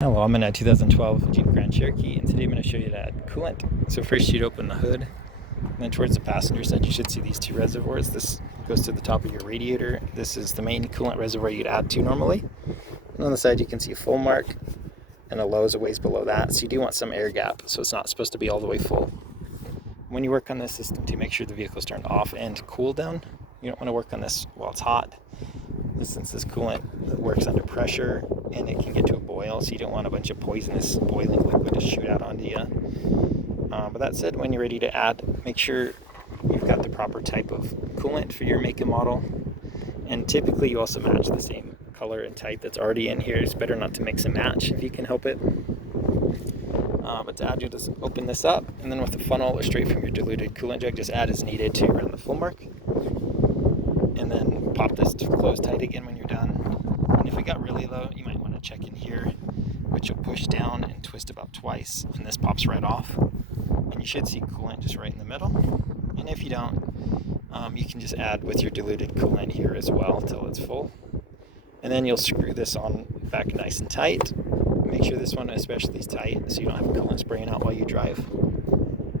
Hello, I'm in a 2012 Jeep Grand Cherokee, and today I'm going to show you how to add coolant. So first you'd open the hood, and then towards the passenger side you should see these two reservoirs. This goes to the top of your radiator. This is the main coolant reservoir you'd add to normally. And on the side you can see a full mark, and a low is a ways below that. So you do want some air gap, so it's not supposed to be all the way full. When you work on this system, to make sure the vehicle's turned off and cool down, you don't want to work on this while it's hot. Since this coolant works under pressure and it can get to a boil, so you don't want a bunch of poisonous boiling liquid to shoot out onto you. But that said, when you're ready to add, make sure you've got the proper type of coolant for your make and model. And typically you also match the same color and type that's already in here. It's better not to mix and match if you can help it. But to add, you just open this up, and then with the funnel or straight from your diluted coolant jug, just add as needed to around the full mark. And then pop this to close tight again when you're done. And if it got really low, you might want to check in here, which will push down and twist about twice, and this pops right off. And you should see coolant just right in the middle. And if you don't, you can just add with your diluted coolant here as well until it's full. And then you'll screw this on back nice and tight. Make sure this one especially is tight so you don't have coolant spraying out while you drive.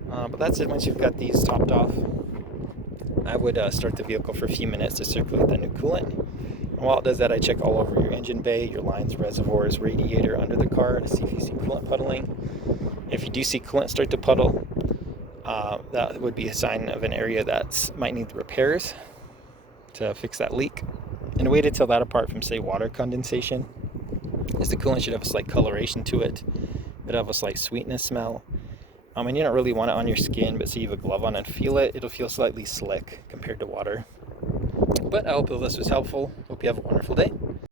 But that's it. Once you've got these topped off, I would start the vehicle for a few minutes to circulate the new coolant. And while it does that, I check all over your engine bay, your lines, reservoirs, radiator, under the car to see if you see coolant puddling. If you do see coolant start to puddle, that would be a sign of an area that might need repairs to fix that leak. And a way to tell that apart from, say, water condensation is the coolant should have a slight coloration to it. It'll have a slight sweetness smell. And you don't really want it on your skin, but see you have a glove on and feel it. It'll feel slightly slick compared to water. But I hope this was helpful. Hope you have a wonderful day.